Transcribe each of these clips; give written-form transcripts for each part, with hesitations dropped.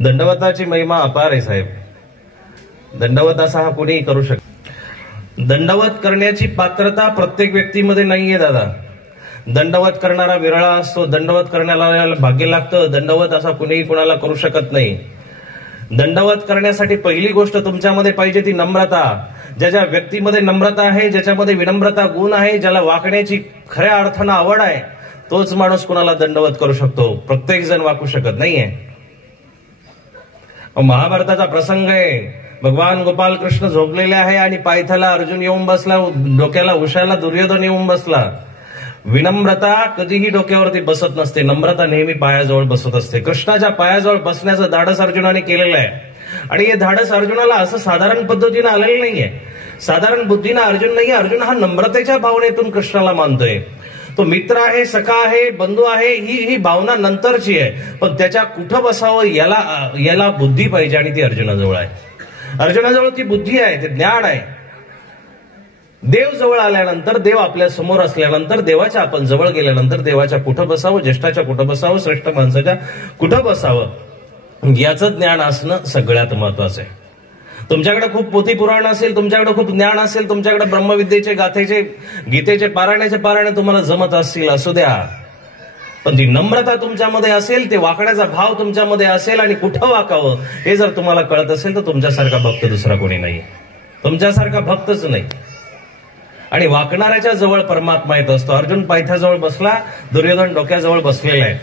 दंडवताची महिमा अपार आहे साहेब. दंडवत असा हा कोणीही करू शकतो. दंडवत करण्याची पात्रता प्रत्येक व्यक्तीमध्ये नाहीये दादा. दंडवत करणारा विरळा असतो. दंडवत करण्याला भाग्य लागतं. दंडवत असा कुणीही कुणाला करू शकत नाही. दंडवत करण्यासाठी पहिली गोष्ट तुमच्यामध्ये पाहिजे ती नम्रता. ज्याच्या व्यक्तीमध्ये नम्रता आहे, ज्याच्यामध्ये विनम्रता गुण आहे, ज्याला वाकण्याची खऱ्या अर्थानं आवड आहे, तोच माणूस कुणाला दंडवत करू शकतो. प्रत्येक जण वाकू शकत नाहीये. महाभारताचा प्रसंग आहे. भगवान गोपाल कृष्ण झोपलेले आहे आणि पायथ्याला अर्जुन येऊन बसला, डोक्याला उशाला दुर्योधन येऊन बसला. विनम्रता कधीही डोक्यावरती बसत नसते. नम्रता नेहमी पायाजवळ बसत असते. कृष्णाच्या पायाजवळ बसण्याचं धाडस अर्जुनाने केलेलं आहे. आणि हे धाडस अर्जुनाला असं साधारण पद्धतीनं आलेलं नाहीये. साधारण बुद्धीनं अर्जुन नाहीये. अर्जुन हा नम्रतेच्या भावनेतून कृष्णाला मानतोय. तो मित्र आहे, सखा आहे, बंधू आहे, ही भावना नंतरची आहे. पण त्याच्या कुठं बसावं याला बुद्धी पाहिजे आणि ती अर्जुनाजवळ आहे. अर्जुनाजवळ ती बुद्धी आहे, ते ज्ञान आहे. देव जवळ आल्यानंतर, देव आपल्या समोर असल्यानंतर, देवाच्या आपण जवळ गेल्यानंतर देवाच्या कुठं बसावं, ज्येष्ठाच्या कुठं बसावं, श्रेष्ठ माणसाच्या कुठं बसावं याचं ज्ञान असणं सगळ्यात महत्वाचं आहे. तुमच्याकडे खूप पोथी पुराण असेल, तुमच्याकडे खूप ज्ञान असेल, तुमच्याकडे ब्रह्मविद्येचे, गाथेचे, गीतेचे पारायणे तुम्हाला जमत असतील, असू द्या. पण ती नम्रता तुमच्यामध्ये असेल, ते वाकण्याचा भाव तुमच्यामध्ये असेल आणि कुठं वाकावं हे जर तुम्हाला कळत असेल तर तुमच्यासारखा भक्त दुसरा कोणी नाही. तुमच्यासारखा भक्तच नाही. आणि वाकणाऱ्याच्या जवळ परमात्मा येत असतो. अर्जुन पायथ्याजवळ बसला, दुर्योधन डोक्याजवळ बसलेला आहे.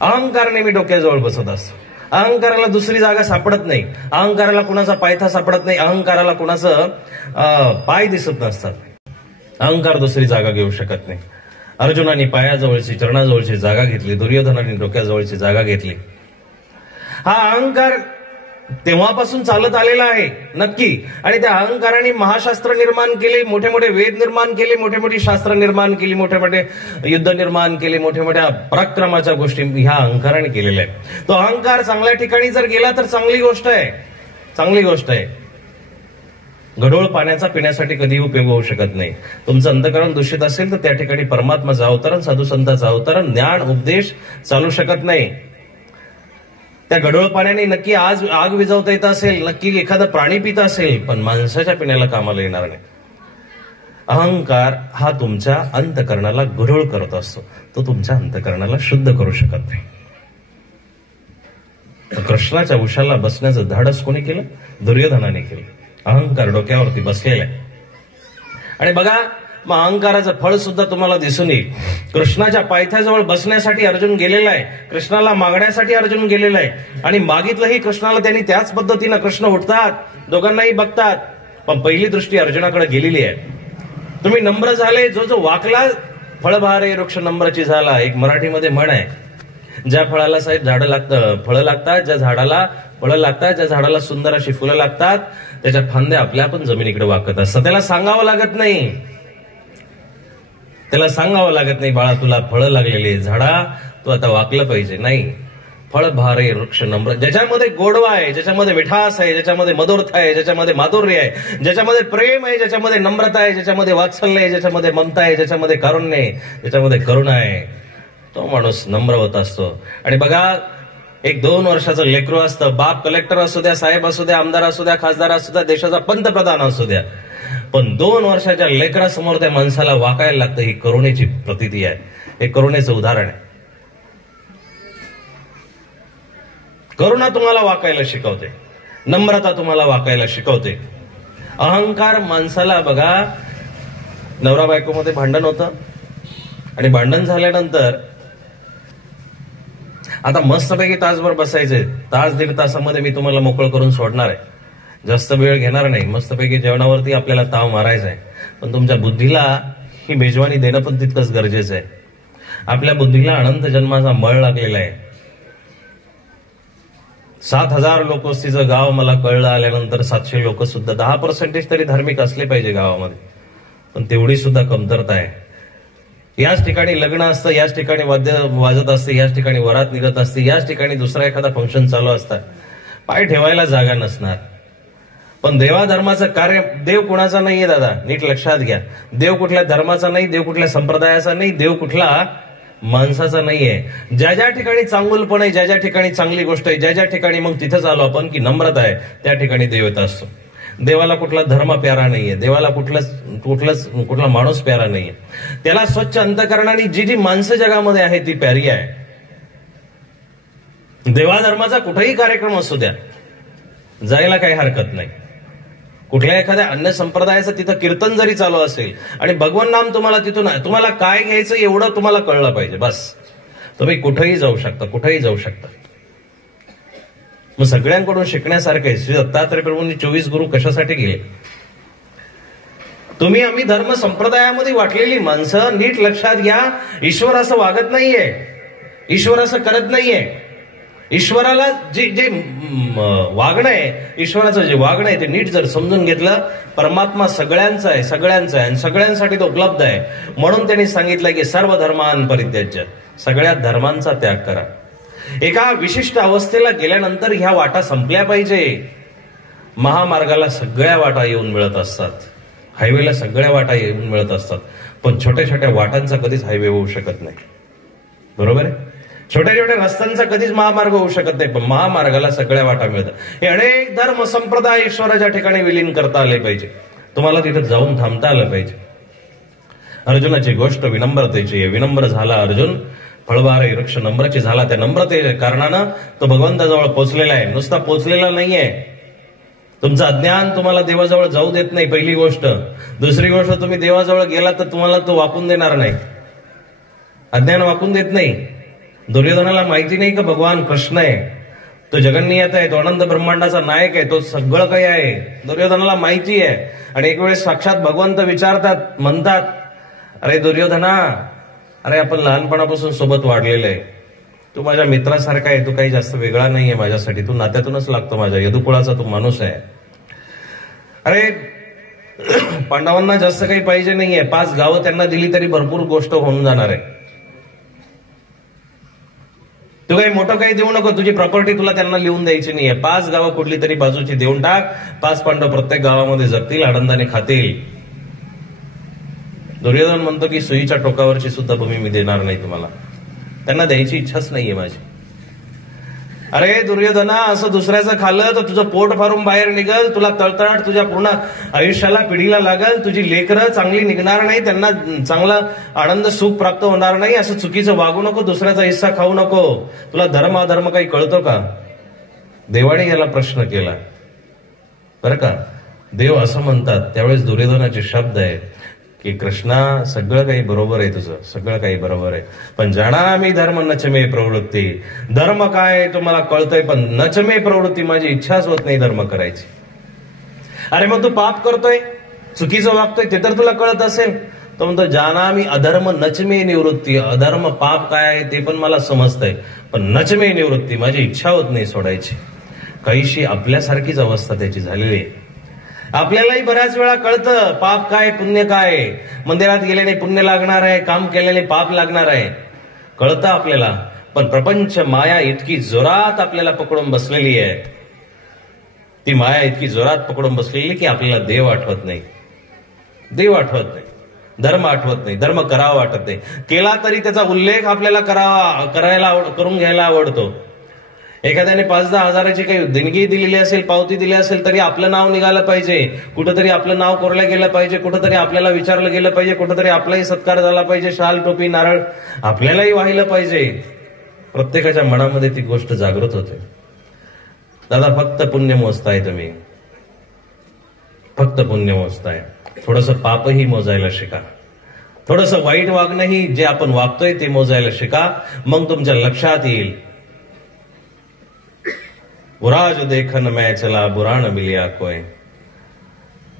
अहंकार नेहमी डोक्याजवळ बसत असतो. अहंकाराला दुसरी जागा सापडत नाही. अहंकाराला कुणाचा पायथा सापडत नाही. अहंकाराला कुणाचं पाय दिसत नसतात. अहंकार दुसरी जागा घेऊ शकत नाही. अर्जुनाने पायाजवळची, चरणाजवळची जागा घेतली. दुर्योधनाने डोक्याजवळची जागा घेतली. हा अहंकार तेव्हापासून चालत आलेला आहे नक्की. आणि त्या अहंकाराने महाशास्त्र निर्माण केले, मोठे मोठे वेद निर्माण केले, मोठे मोठी शास्त्र निर्माण केली, मोठे मोठे युद्ध निर्माण केले, मोठ्या मोठ्या पराक्रमाच्या गोष्टी ह्या अहंकाराने केलेल्या आहेत. तो अहंकार चांगल्या ठिकाणी जर गेला तर चांगली गोष्ट आहे, चांगली गोष्ट आहे. गढूळ पाण्याचा पिण्यासाठी कधीही उपयोग होऊ शकत नाही. तुमचं अंतःकरण दूषित असेल तर त्या ठिकाणी परमात्माचं अवतरण, साधू संतांचं अवतरण, ज्ञान, उपदेश चालू शकत नाही. त्या गढूळ पाण्याने नक्की आज आग विझवता येत असेल, नक्की एखादा प्राणी पित असेल, पण माणसाच्या पिण्याला कामाला येणार नाही. अहंकार हा तुमच्या अंतःकरणाला गढूळ करत असतो. तो तुमच्या अंतःकरणाला शुद्ध करू शकत नाही. कृष्णाच्या उशाला बसण्याचं धाडस कोणी केलं? दुर्योधनाने केलं. अहंकार डोक्यावरती बसलेला आहे. आणि बघा, मग अहंकाराचं फळ सुद्धा तुम्हाला दिसून येईल. कृष्णाच्या पायथ्याजवळ बसण्यासाठी अर्जुन गेलेला आहे. कृष्णाला मागण्यासाठी अर्जुन गेलेला आहे. आणि मागितलंही कृष्णाला त्यांनी त्याच पद्धतीनं. कृष्ण उठतात, दोघांनाही बघतात, पण पहिली दृष्टी अर्जुनाकडे गेलेली आहे. तुम्ही नम्र झाले, जो वाकला फळभारे वृक्ष नम्रची झाला. एक मराठीमध्ये म्हण आहे, ज्या फळाला साहेब झाडं लागतं, फळं लागतात, ज्या झाडाला फळं लागतात, ज्या झाडाला सुंदर अशी फुलं लागतात, त्याच्या फांद्या आपल्या पण जमिनीकडे वाकत असतात. त्याला सांगावं लागत नाही. त्याला सांगावं लागत नाही, बाळा तुला फळं लागलेली झाडा, तू आता वाकलं पाहिजे. नाही, फळ भारे वृक्ष नम्र. ज्याच्यामध्ये गोडवा आहे, ज्याच्यामध्ये मिठास आहे, ज्याच्यामध्ये मधुरता आहे, ज्याच्यामध्ये माधुर्य आहे, ज्याच्यामध्ये प्रेम आहे, ज्याच्यामध्ये नम्रता आहे, ज्याच्यामध्ये वात्सल्य आहे, ज्याच्यामध्ये ममता आहे, ज्याच्यामध्ये कारुण्य आहे, ज्याच्यामध्ये करुणा आहे, तो माणूस नम्र होत असतो. आणि बघा, 1-2 वर्षाचं लेकरू असतं. बाप कलेक्टर असू द्या, साहेब असू द्या, आमदार असू द्या, खासदार असू द्या, देशाचा पंतप्रधान असू द्या, पण 2 वर्षाच्या लेकरासमोर त्या माणसाला वाकायला लागतं. ही करुणेची प्रतीती आहे. हे करुणेचं उदाहरण आहे. करुणा तुम्हाला वाकायला शिकवते, नम्रता तुम्हाला वाकायला शिकवते. अहंकार माणसाला, बघा, नवरा बायकोमध्ये भांडण होतं आणि भांडण झाल्यानंतर आता मस्तपैकी तासभर बसायचे. तास 1.5 तासामध्ये मी तुम्हाला मोकळं करून सोडणार आहे. जास्त वेळ घेणार नाही. मस्तपैकी जेवणावरती आपल्याला ताव मारायचा आहे. पण तुमच्या बुद्धीला ही मेजवानी देणं पण तितकंच गरजेचं आहे. आपल्या बुद्धीला अनंत जन्माचा मळ लागलेला आहे. 7,000 लोकवस्तीचं गाव मला कळलं आल्यानंतर 700 लोक सुद्धा, 10% तरी धार्मिक असले पाहिजे गावामध्ये, पण तेवढी सुद्धा कमतरता आहे. याच ठिकाणी लग्न असतं, याच ठिकाणी वाद्य वाजत असते, याच ठिकाणी वरात निघत असते, याच ठिकाणी दुसरा एखादा फंक्शन चालू असतात, पाय ठेवायला जागा नसणार. पण देवाधर्माचं कार्य, देव कुणाचा नाहीये दादा, नीट लक्षात घ्या. देव कुठल्या धर्माचा नाही, देव कुठल्या संप्रदायाचा नाही, देव कुठला माणसाचा नाहीये. ज्या ज्या ठिकाणी चांगुलपण आहे, ज्या ज्या ठिकाणी चांगली गोष्ट आहे, ज्या ज्या ठिकाणी मग तिथंच आलो आपण की नम्रता आहे, त्या ठिकाणी देव येत असतो. देवाला कुठला धर्म प्यारा नाहीये, देवाला कुठला माणूस प्यारा नाहीये. त्याला स्वच्छ अंतकरणाने जी जी माणसं जगामध्ये आहे ती प्यारी आहे. देवाधर्माचा कुठेही कार्यक्रम असू द्या, जायला काही हरकत नाही. कुठल्या एखाद्या अन्य संप्रदायाचं तिथं कीर्तन जरी चालू असेल आणि भगवान नाम तुम्हाला तिथून तुम्हाला काय घ्यायचं एवढं तुम्हाला कळलं पाहिजे, बस. तुम्ही कुठेही जाऊ शकता, कुठेही जाऊ शकता. मग सगळ्यांकडून शिकण्यासारखं आहे. श्री दत्तात्रय प्रभूंनी 24 गुरु कशासाठी गेले? तुम्ही आम्ही धर्म संप्रदायामध्ये वाटलेली माणसं नीट लक्षात घ्या. ईश्वर असं वागत नाहीये, ईश्वर असं करत नाहीये. ईश्वराला जे वागणं आहे, ईश्वराचं जे वागणं आहे ते नीट जर समजून घेतलं, परमात्मा सगळ्यांचा आहे, सगळ्यांचा आहे आणि सगळ्यांसाठी तो उपलब्ध आहे. म्हणून त्यांनी सांगितलं की सर्व धर्मान परित्यज्य, सगळ्या धर्मांचा त्याग करा. एका विशिष्ट अवस्थेला गेल्यानंतर ह्या वाटा संपल्या पाहिजे. महामार्गाला सगळ्या वाटा येऊन मिळत असतात, हायवेला सगळ्या वाटा येऊन मिळत असतात, पण छोट्या छोट्या वाटांचा कधीच हायवे होऊ शकत नाही. बरोबर आहे? छोट्या छोट्या रस्त्यांचा कधीच महामार्ग होऊ शकत नाही, पण महामार्गाला सगळ्या वाटा मिळतात. हे अनेक धर्म संप्रदाय ईश्वराच्या ठिकाणी विलीन करता आले पाहिजे. तुम्हाला तिथे जाऊन थांबता आलं पाहिजे. अर्जुनाची गोष्ट विनम्रतेची आहे. विनम्र झाला अर्जुन, फळबारे वृक्ष नम्रची झाला. त्या नम्रते कारणानं तो भगवंताजवळ पोचलेला आहे. नुसता पोचलेला नाहीये. तुमचं अज्ञान तुम्हाला देवाजवळ जाऊ देत नाही, पहिली गोष्ट. दुसरी गोष्ट, तुम्ही देवाजवळ गेला तर तुम्हाला तो वाकून देणार नाही. अज्ञान वाकून देत नाही. दुर्योधनाला माहिती नाही का भगवान कृष्ण आहे, तो जगन्नियत आहे, तो अनंत ब्रह्मांडाचा नायक आहे, तो सगळं काही आहे. दुर्योधनाला माहिती आहे. आणि एक वेळेस साक्षात भगवंत विचारतात, म्हणतात, अरे दुर्योधना, अरे आपण लहानपणापासून सोबत वाढलेलं आहे, तू माझ्या मित्रासारखा आहे, तू काही जास्त वेगळा नाहीये माझ्यासाठी, तू नात्यातूनच लागतो, माझ्या यदुकुळाचा तू माणूस आहे. अरे पांडवांना जास्त काही पाहिजे नाहीये, 5 गावं त्यांना दिली तरी भरपूर गोष्ट होऊन जाणार आहे. तू काही मोठं काही देऊ नको, तुझी प्रॉपर्टी तुला त्यांना लिहून द्यायची नाहीये. 5 गावं कुठली तरी बाजूची देऊन टाक, 5 पांडव प्रत्येक गावामध्ये जगतील, आनंदाने खातील. दुर्योधन म्हणतो की सुईच्या टोकावरची सुद्धा भूमी मी देणार नाही तुम्हाला, त्यांना द्यायची इच्छाच नाहीये माझी. अरे दुर्योधना, असं दुसऱ्याचं खाल्लं तर तुझं पोट फारून बाहेर निघल, तुला तळतळाट तुझ्या पूर्ण आयुष्याला, पिढीला लागल, तुझी लेकरं चांगली निघणार नाही, त्यांना चांगलं आनंद सुख प्राप्त होणार नाही. असं चुकीचं वागू नको, दुसऱ्याचा हिस्सा खाऊ नको. तुला धर्म अधर्म काही कळतो का? देवाने याला प्रश्न केला बरं का. देव असं म्हणतात, त्यावेळेस दुर्योधनाचे शब्द आहेत की कृष्णा, सगळं काही बरोबर आहे तुझं, सगळं काही बरोबर आहे, पण जाणामी धर्म नचमे प्रवृत्ती. धर्म काय तुम्हाला कळतंय, पण नचमे प्रवृत्ती, माझी इच्छाच होत नाही धर्म करायची. अरे मग तू पाप करतोय, चुकीचं वागतोय, ते तर तुला कळत असेल. तो म्हणतो जानामी अधर्म नचमे निवृत्ती. अधर्म पाप काय आहे ते पण मला समजतंय, पण नचमे निवृत्ती, माझी इच्छा होत नाही सोडायची. काहीशी आपल्यासारखीच अवस्था त्याची झालेली आहे. आपल्यालाही बऱ्याच वेळा कळतं पाप काय पुण्य काय. मंदिरात गेल्याने पुण्य लागणार आहे, काम केल्याने पाप लागणार आहे, कळतं आपल्याला. पण प्रपंच माया इतकी जोरात आपल्याला पकडून बसलेली आहे, ती माया इतकी जोरात पकडून बसलेली की आपल्याला देव आठवत नाही, देव आठवत नाही, धर्म आठवत नाही, धर्म करावा वाटत नाही. केला तरी त्याचा उल्लेख आपल्याला करून घ्यायला आवडतो. एखाद्याने 5-10 हजाराची काही देणगी दिलेली असेल, पावती दिली असेल, तरी आपलं नाव निघालं पाहिजे, कुठंतरी आपलं नाव कोरलं गेलं पाहिजे, कुठंतरी आपल्याला विचारलं गेलं पाहिजे, कुठंतरी आपलाही सत्कार झाला पाहिजे, शाल टोपी नारळ आपल्यालाही वाहिलं पाहिजे. प्रत्येकाच्या मनामध्ये ती गोष्ट जागृत होते. दादा फक्त पुण्य मोजताय तुम्ही, फक्त पुण्य मोजताय. थोडंसं पापही मोजायला शिका, थोडंसं वाईट वागणंही जे आपण वागतोय ते मोजायला शिका. मग तुमच्या लक्षात येईल, बुरा जो देखन मैं चला बुरा न मिलिया कोई,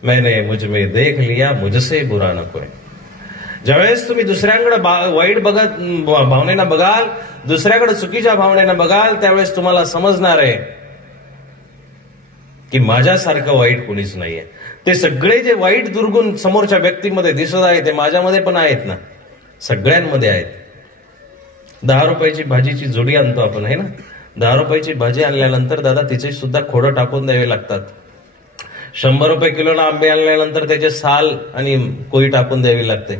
मैंने मुझ में देख लिया मुझसे बुरा न कोई. ज्यावेळेस तुम्ही दुसऱ्यांकडे वाईट बघत भावनेनं बघाल, दुसऱ्याकडे चुकीच्या भावनेनं बघाल, त्यावेळेस तुम्हाला समजणार आहे की माझ्यासारखं वाईट कोणीच नाहीये. ते सगळे जे वाईट दुर्गुण समोरच्या व्यक्तीमध्ये दिसत आहे ते माझ्यामध्ये पण आहेत ना, सगळ्यांमध्ये आहेत. 10 रुपयाची भाजीची जोडी आणतो आपण, आहे ना. 10 रुपयाची भाजी आणल्यानंतर दादा तिचे सुद्धा खोडं टाकून द्यावे लागतात. 100 रुपये किलोला आंबे आणल्यानंतर त्याचे साल आणि कोई टाकून द्यावी लागते.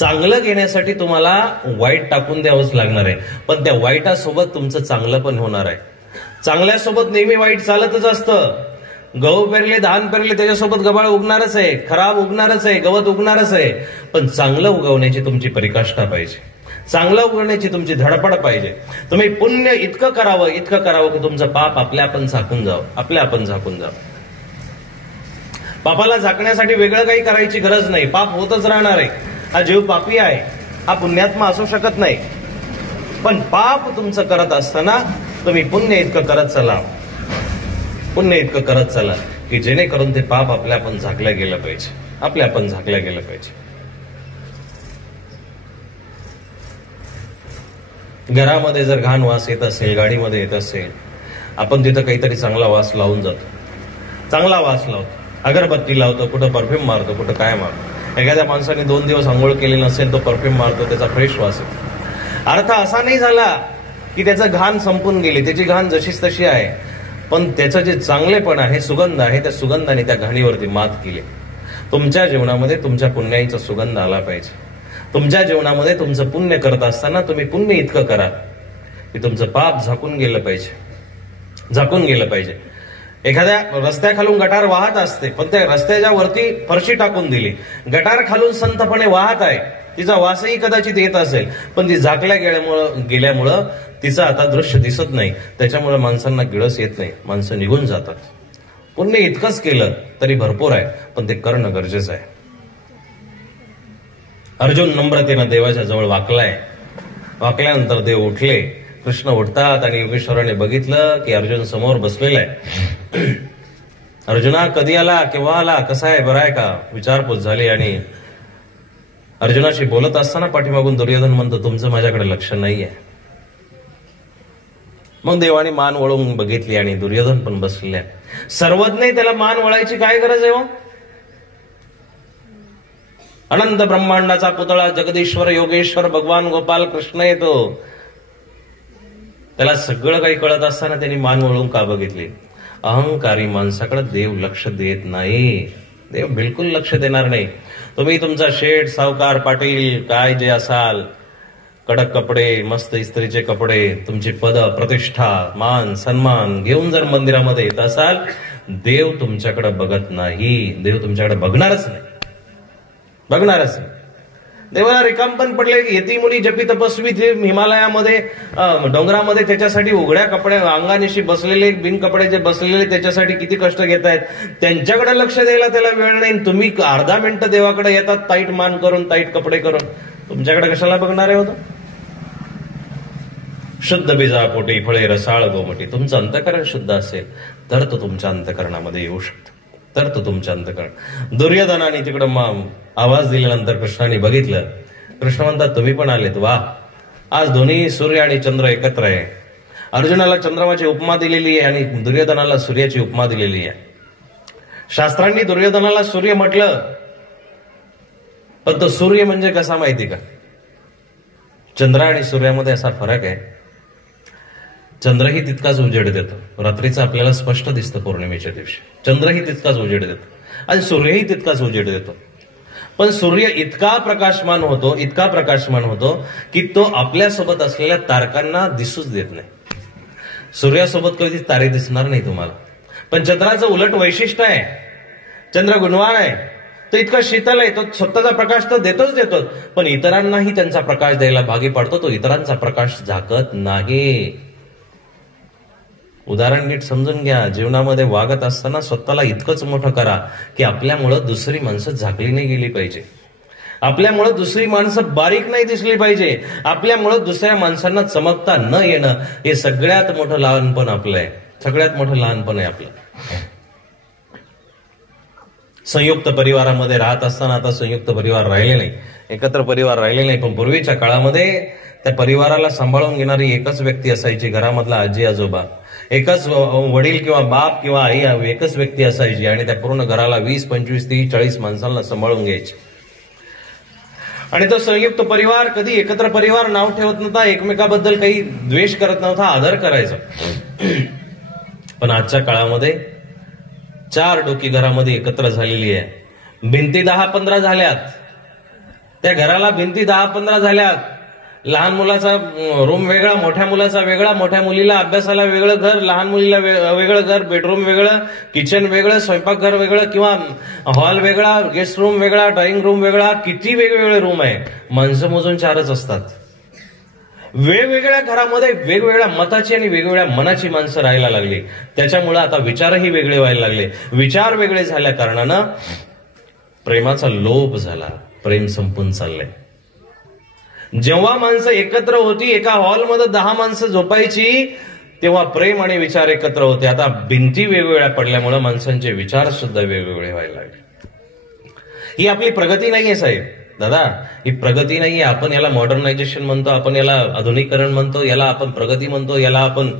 चांगलं घेण्यासाठी तुम्हाला वाईट टाकून द्यावंच लागणार आहे, पण त्या वाईटासोबत तुमचं चांगलं पण होणार आहे. चांगल्यासोबत नेहमी वाईट चालतच असतं. गहू पेरले, धान पेरले, त्याच्यासोबत गबाळ उगणारच आहे, खराब उगणारच आहे, गवत उगणारच आहे. पण चांगलं उगवण्याची तुमची परिकाष्ठा पाहिजे, चांगलं उगवण्याची तुमची धडपड पाहिजे. तुम्ही पुण्य इतकं करावं की तुमचं पाप आपल्या आपण झाकून जावं. पापाला झाकण्यासाठी वेगळं काही करायची गरज नाही. पाप होतच राहणार आहे. हा जीव पापी आहे, हा पुण्यात्मा असू शकत नाही. पण पाप तुमचं करत असताना तुम्ही पुण्य इतकं करत चला की जेणेकरून ते पाप आपल्या आपण झाकल्या गेलं पाहिजे. घरामध्ये जर घाण वास येत असेल, गाडीमध्ये येत असेल, आपण तिथं काहीतरी चांगला वास लावून जातो. अगरबत्ती लावतो, कुठं परफ्यूम मारतो, कुठं काय मारतो. एखाद्या माणसाने 2 दिवस आंघोळ केली नसेल, तो परफ्यूम मारतो, त्याचा फ्रेश वास येतो. अर्थ असा नाही झाला की त्याचं घाण संपून गेली, त्याची घाण जशीच तशी आहे, पण त्याचं जे चांगलेपण आहे, सुगंध आहे, त्या सुगंधाने त्या घाणीवरती मात केली. तुमच्या जीवनामध्ये तुमच्या पुण्याचा सुगंध आला पाहिजे. तुमच्या जीवनामध्ये तुमचं पुण्य करत असताना तुम्ही पुण्य इतकं करा की तुमचं पाप झाकून गेलं पाहिजे. एखाद्या रस्त्याखालून गटार वाहत असते, पण त्या रस्त्याच्या वरती फरशी टाकून दिली, गटार खालून संतपणे वाहत आहे, तिचा वासही कदाचित येत असेल, पण ती झाकल्या गेल्यामुळं तिचं आता दृश्य दिसत नाही. त्याच्यामुळे माणसांना किळस येत नाही, माणसं निघून जातात. पुण्य इतकंच केलं तरी भरपूर आहे, पण ते करणं गरजेचं आहे. अर्जुन नम्रतेनं देवाच्या जवळ वाकल्यानंतर देव उठले. कृष्ण उठतात आणि योगेश्वराने बघितलं की अर्जुन समोर बसलेला आहे. अर्जुना कधी आला, केव्हा आला, कसा आहे, बरा आहे का, विचारपूस झाली. आणि अर्जुनाशी बोलत असताना पाठीमागून दुर्योधन म्हणतो, तुमचं माझ्याकडे लक्ष नाहीये. मग देवाने मान वळून बघितली आणि दुर्योधन पण बसलेले आहे. सर्वज्ञ त्याला मान वळायची काय गरज आहे? अनंत ब्रह्मांडाचा पुतळा जगदीश्वर योगेश्वर भगवान गोपाल कृष्ण येतो. त्याला सगळं काही कळत असताना त्यांनी मान वळून का बघितली? अहंकारी माणसाकडे देव लक्ष देत नाही. देव बिलकुल लक्ष देणार नाही. तुम्ही तुमचा शेठ, सावकार, पाटील काय जे असाल, कडक कपडे, मस्त इस्त्रीचे कपडे, तुमची पद, प्रतिष्ठा, मान, सन्मान घेऊन जर मंदिरामध्ये येत असाल, देव तुमच्याकडे बघत नाही. देव तुमच्याकडे बघणारच नाही. देवाला रिकाम पण पडले. येती मुनी जपी तपस्वी ते हिमालयामध्ये डोंगरामध्ये त्याच्यासाठी उघड्या कपड्या अंगानिशी बसलेले, बिन कपडे जे बसलेले त्याच्यासाठी किती कष्ट घेत आहेत. त्यांच्याकडे लक्ष द्यायला त्याला वेळ नाही. तुम्ही अर्धा मिनिटं देवाकडे येतात ताईट मान करून, ताईट कपडे करून. तुमच्याकडे कशाला बघणारे होतं? शुद्ध बीजापोटी फळे रसाळ गोमटी. तुमचं अंतःकरण शुद्ध असेल तर तो तुमच्या अंतःकरणामध्ये येऊ शकतो. दुर्योधनाने तिकडं आवाज दिल्यानंतर कृष्णाने बघितलं. कृष्ण म्हणतात, तुम्ही पण आलेत, वा. आज दोन्ही सूर्य आणि चंद्र एकत्र आहे. अर्जुनाला चंद्रमाची उपमा दिलेली आहे आणि दुर्योधनाला सूर्याची उपमा दिलेली आहे. शास्त्रांनी दुर्योधनाला सूर्य म्हटलं, पण तो सूर्य म्हणजे कसा माहिती का? चंद्र आणि सूर्यामध्ये असा फरक आहे. चंद्रही तितकाच उजेड देतो. रात्रीचं आपल्याला स्पष्ट दिसतं पौर्णिमेच्या दिवशी. चंद्रही तितकाच उजेड देतो आणि सूर्यही तितकाच उजेड देतो. पण सूर्य इतका प्रकाशमान होतो की तो आपल्यासोबत असलेल्या तारकांना दिसूच देत नाही. सूर्यासोबत कधी तारे दिसणार नाही तुम्हाला. पण चंद्राचं उलट वैशिष्ट्य आहे. चंद्र गुणवान आहे. तो इतका शीतल आहे. तो स्वतःचा प्रकाश तो देतो, पण इतरांनाही त्यांचा प्रकाश द्यायला भागी पडतो. तो इतरांचा प्रकाश झाकत नाही. उदाहरण नीट समजून घ्या. जीवनामध्ये वागत असताना स्वतःला इतकंच मोठं करा की आपल्यामुळं दुसरी माणसं झाकली नाही गेली पाहिजे. आपल्यामुळं दुसरी माणसं बारीक नाही दिसली पाहिजे. आपल्यामुळं दुसऱ्या माणसांना चमकता न येणं हे सगळ्यात मोठं लहानपण आपलं आहे. आपलं. संयुक्त परिवारामध्ये राहत असताना आता संयुक्त परिवार राहिले नाही, एकत्र परिवार राहिले नाही. पण पूर्वीच्या काळामध्ये त्या परिवाराला सांभाळून घेणारी एकच व्यक्ती असायची. घरामधला आजी आजोबा, एकच वडील किंवा बाप किंवा आई, एकच व्यक्ती असायची आणि त्या पूर्ण घराला 20, 25, 30, 40 माणसांना सांभाळून घ्यायची. आणि तो संयुक्त परिवार कधी एकत्र परिवार नाव ठेवत नव्हता. एकमेकाबद्दल काही द्वेष करत नव्हता, आदर करायचा. पण आजच्या काळामध्ये 4 डोकी घरामध्ये एकत्र झालेली आहे. भिंती 10-15 झाल्यात. त्या घराला भिंती 10-15 झाल्यात, लहान मुलाचा रूम वेगळा, मोठ्या मुलाचा वेगळा, मोठ्या मुलीला अभ्यासाला वेगळं घर, लहान मुलीला वेगळं घर, बेडरूम वेगळं, किचन वेगळं, स्वयंपाकघर वेगळं किंवा हॉल वेगळा, गेस्ट रूम वेगळा, ड्रॉइंग रूम वेगळा, किती वेगवेगळे रूम आहे. माणसं मोजून 4च असतात. वेगवेगळ्या घरामध्ये वेगवेगळ्या मताची आणि वेगवेगळ्या मनाची माणसं राहायला लागली. त्याच्यामुळे आता विचारही वेगळे व्हायला लागले. विचार वेगळे झाल्या कारणानं प्रेमाचा लोभ झाला, प्रेम संपून चाललंय. जेव्हा माणसं एकत्र होती, एका हॉलमध्ये 10 माणसं झोपायची, तेव्हा प्रेम आणि विचार एकत्र होते. आता भिंती वेगवेगळ्या पडल्यामुळे माणसांचे विचार सुद्धा वेगवेगळे व्हायला लागले. ही आपली प्रगती नाहीये साहेब, दादा, ही प्रगती नाहीये. आपण याला मॉडर्नायझेशन म्हणतो, आपण याला आधुनिकरण म्हणतो, याला आपण प्रगती म्हणतो, याला आपण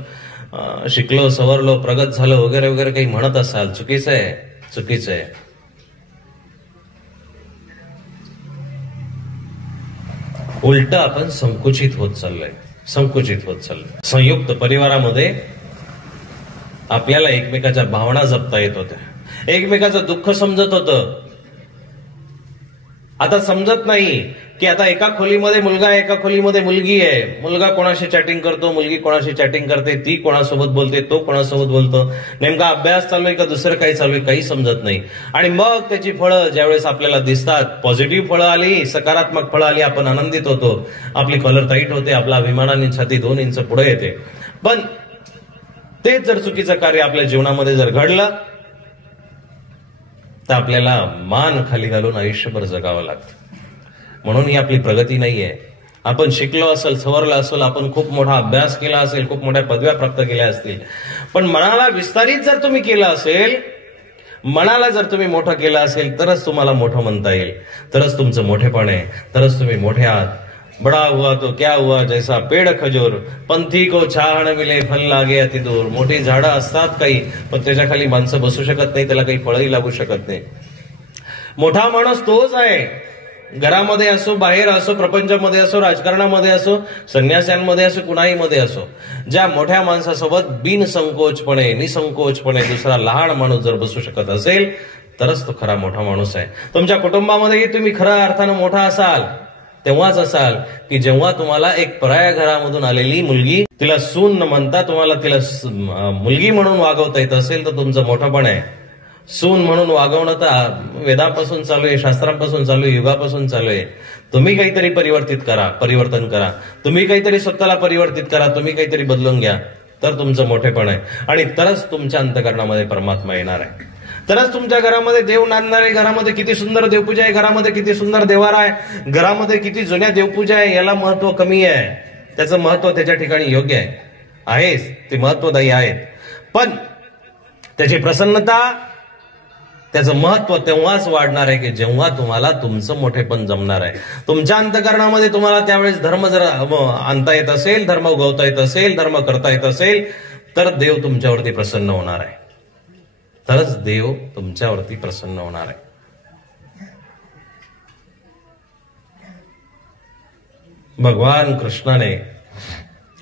शिकलो, सवरलो, प्रगत झालो वगैरे वगैरे काही म्हणत असाल, चुकीचं आहे, चुकीचं आहे. उलट आपण संकुचित होत चाललोय, संकुचित होत चाललोय. संयुक्त परिवारामध्ये आपल्याला एकमेकाच्या भावना जपता येत होत्या, एकमेकाचं दुःख समजत होतं. आता समजत नाही की आता एका खोलीमध्ये मुलगा आहे, एका खोलीमध्ये मुलगी आहे. मुलगा कोणाशी चॅटिंग करतो, मुलगी कोणाशी चॅटिंग करते, ती कोणासोबत बोलते, तो कोणासोबत बोलतो, नेमका अभ्यास चालू आहे का दुसरं काही चालू आहे, काही समजत नाही. आणि मग त्याची फळं ज्यावेळेस आपल्याला दिसतात, पॉझिटिव्ह फळं आली, सकारात्मक फळं आली, आपण आनंदित होतो, आपली कॉलर टाईट होते, आपला अभिमानाने छाती 2 इंच पुढे येते. पण तेच जर चुकीचं कार्य आपल्या जीवनामध्ये जर घडलं तर आपल्याला मान खाली घालून आयुष्यभर जगावं लागतं. म्हणून ही आपली प्रगती नाहीये. आपण शिकलो असेल, सवरलं असेल, आपण खूप मोठा अभ्यास केला असेल, खूप मोठ्या पदव्या प्राप्त केल्या असतील, पण मनाला विस्तारित जर तुम्ही केलं असेल, मनाला जर तुम्ही मोठं केलं असेल, तरच तुम्हाला मोठं म्हणता येईल, तरच तुमचं मोठेपण आहे, तरच तुम्ही मोठे आहात. बडा हुआ तो क्या हुआ, जैसा पेड़ खजूर, पंथी को छाह न मिले फल लागे अति दूर. मोठी झाडं असतात काही, पण त्याच्या खाली माणसं बसू शकत नाही, त्याला काही फळही लागू शकत नाही. मोठा माणूस तोच आहे, घरामध्ये असो, बाहेर असो, प्रपंचामध्ये असो, राजकारणामध्ये असो, संन्यासांमध्ये असो, कुणाही मध्ये असो, ज्या मोठ्या माणसासोबत बिनसंकोचपणे, निसंकोचपणे दुसरा लहान माणूस जर बसू शकत असेल, तरच तो खरा मोठा माणूस आहे. तुमच्या कुटुंबामध्येही तुम्ही खऱ्या अर्थानं मोठा असाल तेव्हाच असाल की जेव्हा तुम्हाला एक पराया घरामधून आलेली मुलगी, तिला सून न म्हणता तुम्हाला तिला मुलगी म्हणून वागवता येत असेल, तर तुमचं मोठंपण आहे. सून म्हणून वागवणं तर वेदापासून चालू आहे, शास्त्रांपासून चालू आहे, युगापासून चालू आहे. तुम्ही काहीतरी परिवर्तन करा, तुम्ही काहीतरी स्वतःला परिवर्तित करा, तुम्ही काहीतरी बदलून घ्या, तर तुमचं मोठेपण आहे. आणि तरच तुमच्या अंतःकरणामध्ये परमात्मा येणार आहे, तरच तुमच्या घरामध्ये देव नांदणार आहे. घरामध्ये किती सुंदर देवपूजा आहे, घरामध्ये किती सुंदर देवारा आहे, घरामध्ये किती जुन्या देवपूजा आहे, याला महत्व कमी आहे. त्याचं महत्व त्याच्या ठिकाणी योग्य आहे, ते महत्वदायी आहेत. पण त्याची प्रसन्नता, त्याचं महत्व तेव्हाच वाढणार आहे की जेव्हा तुम्हाला तुमचं मोठेपण जमणार आहे. तुमच्या अंतःकरणामध्ये तुम्हाला त्यावेळेस धर्म जर आणता येत असेल, धर्म उगवता येत असेल, धर्म करता येत असेल, तर देव तुमच्यावरती प्रसन्न होणार आहे, तरच देव तुमच्यावरती प्रसन्न होणार आहे. भगवान कृष्णाने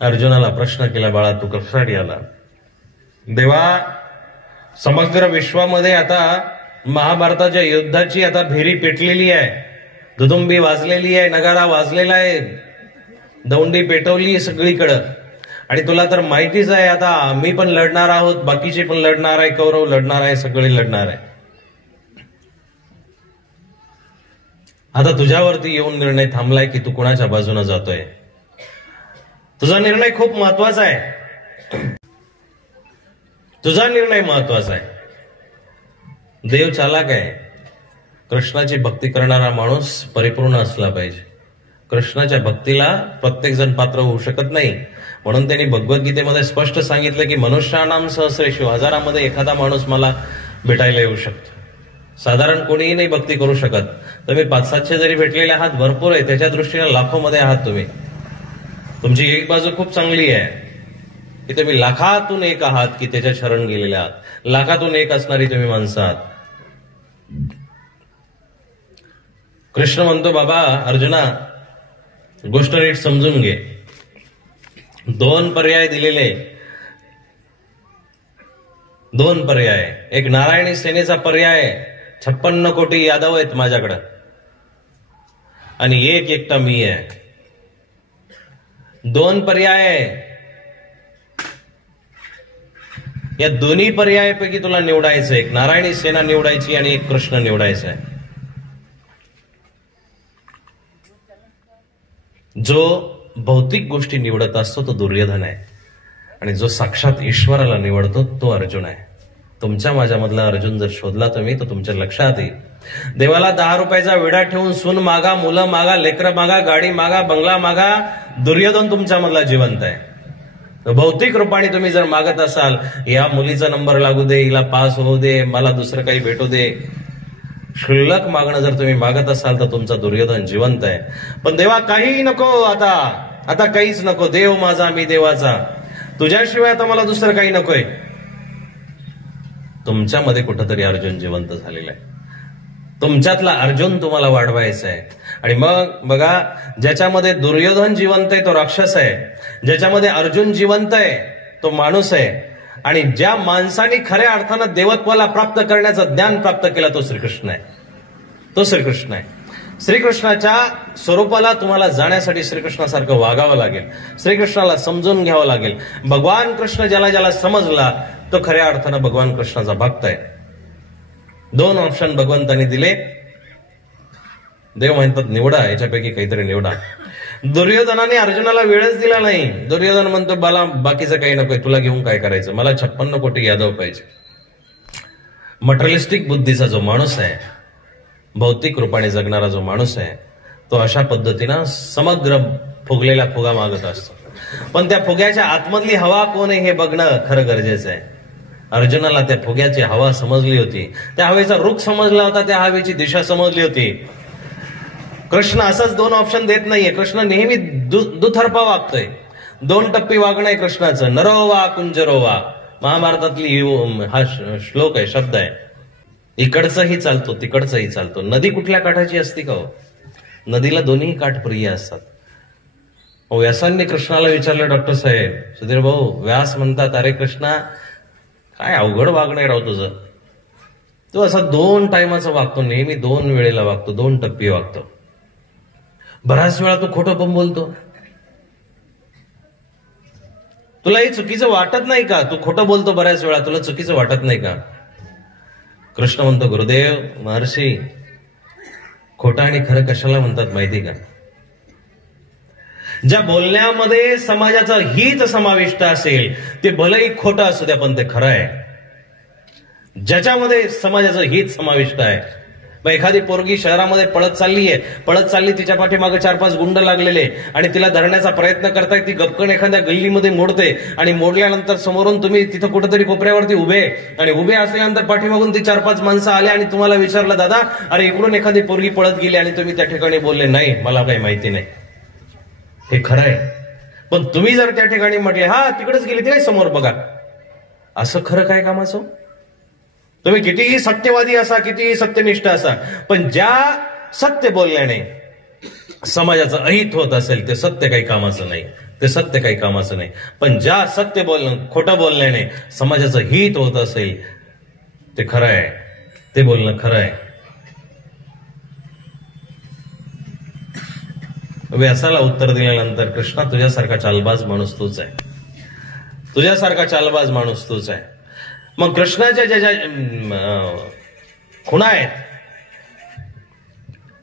अर्जुनाला प्रश्न केला, बाळा तू कशासाठी आला? देवा, समग्र विश्वामध्ये आता महाभारताच्या युद्धाची आता भेरी पेटलेली आहे, दुदुंबी वाजलेली आहे, नगारा वाजलेला आहे, दौंडी पेटवली सगळीकडं. आणि तुला तर माहितीच आहे, आता आम्ही पण लढणार आहोत, बाकीचे पण लढणार आहे, कौरव लढणार आहे, सगळे लढणार आहे. आता तुझ्यावरती येऊन निर्णय थांबलाय की तू कोणाच्या बाजूने जातोय. तुझा निर्णय खूप महत्वाचा आहे, तुझा निर्णय महत्वाचा आहे. देव चालाक आहे. कृष्णाची भक्ती करणारा माणूस परिपूर्ण असला पाहिजे. कृष्णाच्या भक्तीला प्रत्येक जण पात्र होऊ शकत नाही. म्हणून त्यांनी भगवद्गीतेमध्ये स्पष्ट सांगितलं की मनुष्यानाम सहस्रेषु, हजारामध्ये एखादा माणूस मला भेटायला येऊ शकतो. साधारण कोणीही नाही भक्ती करू शकत. तुम्ही 500-700 जरी भेटलेले आहात, भरपूर आहे. त्याच्या दृष्टीने लाखोमध्ये आहात तुम्ही. तुमची एक बाजू खूप चांगली आहे की तुम्ही लाखातून एक आहात की त्याच्या शरण गेलेले आहात. लाखातून एक असणारी तुम्ही माणसं आहात. कृष्ण म्हणतो, बाबा अर्जुना, गोष्ट नीट समजून घे. 2 पर्याय दिलेले, 2 पर्याय. एक नारायणी सेनेचा पर्याय, 56 कोटी यादव आहेत माझ्याकडं. आणि एक एकटा मी आहे. दोन पर्याय आहे. या दोन्ही पर्यायापैकी तुला निवडायचं. एक नारायणी सेना निवडायची आणि एक कृष्ण निवडायचा आहे. जो भौतिक गोष्टी निवडत असतो तो दुर्योधन आहे आणि जो साक्षात ईश्वराला निवडतो तो अर्जुन आहे. तुमच्या माझ्यामधला अर्जुन जर शोधला तुम्ही तर तुमच्या लक्षात येईल. देवाला 10 रुपयाचा विडा ठेवून सून मागा, मुलं मागा, लेकरं मागा, गाडी मागा, बंगला मागा, दुर्योधन तुमच्यामधला जिवंत आहे. भौतिक रूपाने तुम्ही जर मागत असाल, या मुलीचा नंबर लागू दे, हिला पास होऊ दे, मला दुसरं काही भेटू दे, क्षुल्लक मागणं जर तुम्ही मागत असाल तर तुमचा दुर्योधन जिवंत आहे. पण देवा काही नको, आता काहीच नको. देव माझा मी देवाचा, तुझ्याशिवाय आता मला दुसरं काही नकोय. तुमच्यामध्ये कुठंतरी अर्जुन जिवंत झालेला आहे. तुमच्यातला अर्जुन तुम्हाला वाढवायचा आहे. आणि मग बघा, ज्याच्यामध्ये दुर्योधन जिवंत आहे तो राक्षस आहे, ज्याच्यामध्ये अर्जुन जिवंत आहे तो माणूस आहे, आणि ज्या माणसाने खऱ्या अर्थानं देवत्वाला प्राप्त करण्याचं ज्ञान प्राप्त केलं तो श्रीकृष्ण आहे. तो श्रीकृष्ण आहे. श्रीकृष्णाच्या स्वरूपाला तुम्हाला जाण्यासाठी श्रीकृष्णासारखं वागावं लागेल, श्रीकृष्णाला समजून घ्यावं लागेल. भगवान कृष्ण ज्याला ज्याला समजला तो खऱ्या अर्थानं भगवान कृष्णाचा भक्त आहे. 2 ऑप्शन भगवंतांनी दिले. देव म्हणतात निवडा, याच्यापैकी काहीतरी निवडा. दुर्योधनाने अर्जुनाला वेळच दिला नाही. दुर्योधन म्हणतो मला बाकीचं काही नकोय, तुला घेऊन काय करायचं, मला 56 कोटी यादव पाहिजे. मटेरियलिस्टिक बुद्धीचा जो माणूस आहे, भौतिक रूपाने जगणारा जो माणूस आहे, तो अशा पद्धतीनं समग्र फुगलेला फुगा मागत असतो. पण त्या फुग्याच्या आतमधली हवा कोण आहे हे बघणं खरं गरजेचं आहे. अर्जुनाला त्या फुग्याची हवा समजली होती, त्या हवेचा रुख समजला होता, त्या हवेची दिशा समजली होती. कृष्ण असंच 2 ऑप्शन देत नाहीये. कृष्ण नेहमी दुतर्फा वागतोय. 2 टप्पी वागणं आहे कृष्णाचं. नरो वा कुंजरो वा, महाभारतातली हा श्लोक आहे, शब्द आहे. इकडचंही चालतो तिकडचंही चालतो. नदी कुठल्या काठाची असती का हो? नदीला दोन्ही काठ प्रिय असतात. व्यासांनी कृष्णाला विचारलं, डॉक्टर साहेब, सुधीर भाऊ, व्यास म्हणतात अरे कृष्णा काय अवघड वागणं राव तुझं, तू असा 2 टायमाचं वागतो, नेहमी 2 वेळेला वागतो, 2 टप्पी वागतो, बऱ्याच वेळा तू खोटं पण बोलतो. तुला हे चुकीचं वाटत नाही का? तू खोटं बोलतो बऱ्याच वेळा, तुला चुकीचं वाटत नाही का? कृष्ण म्हणतो, गुरुदेव महर्षी, खोटं आणि खरं कशाला म्हणतात माहिती का? ज्या बोलण्यामध्ये समाजाचं हित समाविष्ट असेल ते भलेही खोटं असू द्या, पण ते खरं आहे. ज्याच्यामध्ये समाजाचं हित समाविष्ट आहे. मग एखादी पोरगी शहरामध्ये पळत चालली, तिच्या पाठीमागे 4-5 गुंड लागलेले आणि तिला धरण्याचा प्रयत्न करतायत. ती गपकन एखाद्या गल्लीमध्ये मोडते आणि मोडल्यानंतर समोरून तुम्ही तिथं कुठेतरी कोपऱ्यावरती उभे असल्यानंतर पाठीमागून ती 4-5 माणसं आले आणि तुम्हाला विचारलं, दादा अरे इकडून एखादी पोरगी पळत गेली, आणि तुम्ही त्या ठिकाणी बोलले नाही मला काही माहिती नाही. हे खरं आहे. पण तुम्ही जर त्या ठिकाणी म्हटले हा तिकडेच गेली, ती काय समोर बघा, असं खरं काय कामाचं? तुम्ही कितीही सत्यवादी असा, कितीही सत्यनिष्ठ असा, पण ज्या सत्य बोलण्याने समाजाचं अहित होत असेल ते सत्य काही कामाचं नाही, ते सत्य काही कामाचं नाही. पण ज्या सत्य खोटं बोलण्याने समाजाचं हित होत असेल ते खरं आहे, ते बोलणं खरं आहे. व्यासाला उत्तर दिल्यानंतर, कृष्णा तुझ्यासारखा चालबाज माणूस तूच आहे, तुझ्यासारखा चालबाज माणूस तूच आहे. मग कृष्णाच्या ज्या खुणा आहेत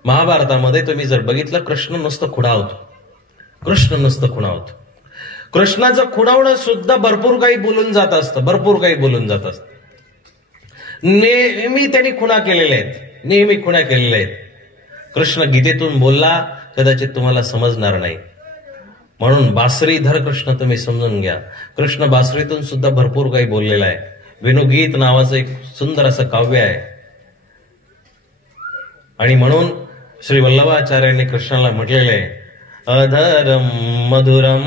महाभारतामध्ये तुम्ही जर बघितलं, कृष्ण नुसतं खुणावतो, कृष्ण नुसतं खुणावतो. कृष्णाचं खुणावणं सुद्धा भरपूर काही बोलून जात असतं, भरपूर काही बोलून जात असतं. नेहमी त्यांनी खुणा केलेल्या आहेत, नेहमी खुणा केलेल्या आहेत. कृष्ण गीतेतून बोलला कदाचित तुम्हाला समजणार नाही, म्हणून बासरीधर कृष्ण तुम्ही समजून घ्या. कृष्ण बासरीतून सुद्धा भरपूर काही बोललेला आहे. वेणुगीत नावाचं एक सुंदर असं काव्य आहे. आणि म्हणून श्री वल्लभाचार्यांनी कृष्णाला म्हटलेलं आहे, अधरम मधुरम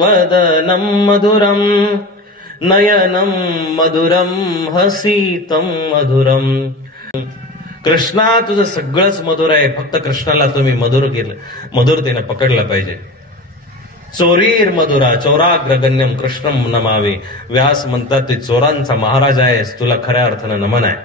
वदनम मधुरम नयनम मधुरम हसीतम मधुरम. कृष्णा तुझं सगळंच मधुर आहे, फक्त कृष्णाला तुम्ही मधुरतेनं पकडलं पाहिजे. चोरीर मधुरा चौराग्रगण्यम कृष्णम नमावे. व्यास म्हणतात ते चोरांचा महाराज आहेस, तुला खऱ्या अर्थानं नमन आहे.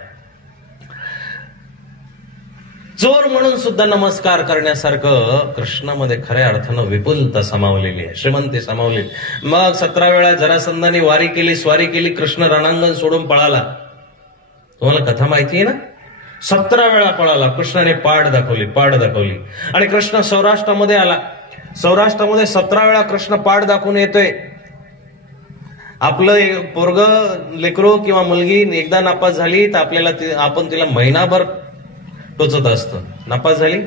चोर म्हणून सुद्धा नमस्कार करण्यासारखं कृष्णामध्ये खऱ्या अर्थानं विपुलता सामावलेली आहे, श्रीमंती सामावलेली. मग 17 वेळा जरासंधाने वारी केली, स्वारी केली, कृष्ण रणांगण सोडून पळाला. तुम्हाला कथा माहिती आहे ना? 17 वेळा पळाला, कृष्णाने पाठ दाखवली. आणि कृष्ण सौराष्ट्रामध्ये आला. सौराष्ट्रामध्ये 17 वेळा कृष्ण पाठ दाखवून येतोय. आपलं पोरग लेकरो किंवा मुलगी एकदा नापास झाली तर आपल्याला आपण तिला महिनाभर टोचत असतो. नापास झाली.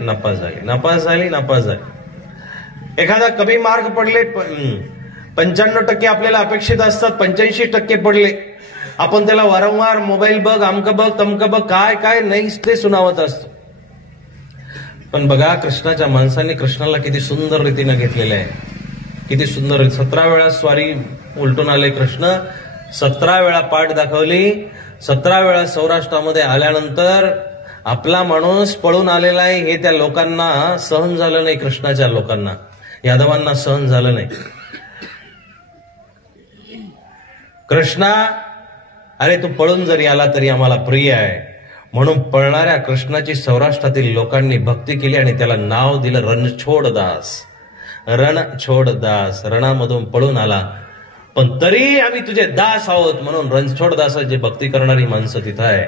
एखादा कमी मार्क पडले, 95% आपल्याला अपेक्षित असतात, 85% पडले, आपण त्याला वारंवार मोबाईल बघ, अमक बघ, तमक बघ, काय नाही ते सुनावत असतो. पण बघा, कृष्णाच्या माणसाने कृष्णाला किती सुंदर रीतीने घेतलेलं आहे, किती सुंदर. 17 वेळा स्वारी उलटून आले कृष्ण, 17 वेळा पाठ दाखवली. 17 वेळा सौराष्ट्रामध्ये आल्यानंतर आपला माणूस पळून आलेला आहे हे त्या लोकांना सहन झालं नाही. कृष्णाच्या लोकांना, यादवांना सहन झालं नाही. कृष्णा, अरे तू पळून जरी आला तरी आम्हाला प्रिय आहे. म्हणून पळणाऱ्या कृष्णाची सौराष्ट्रातील लोकांनी भक्ती केली आणि त्याला नाव दिलं रणछोडदास. रणामधून पळून आला, पण तरी आम्ही तुझे दास आहोत म्हणून रणछोडदासाची भक्ती करणारी माणसं तिथं आहे.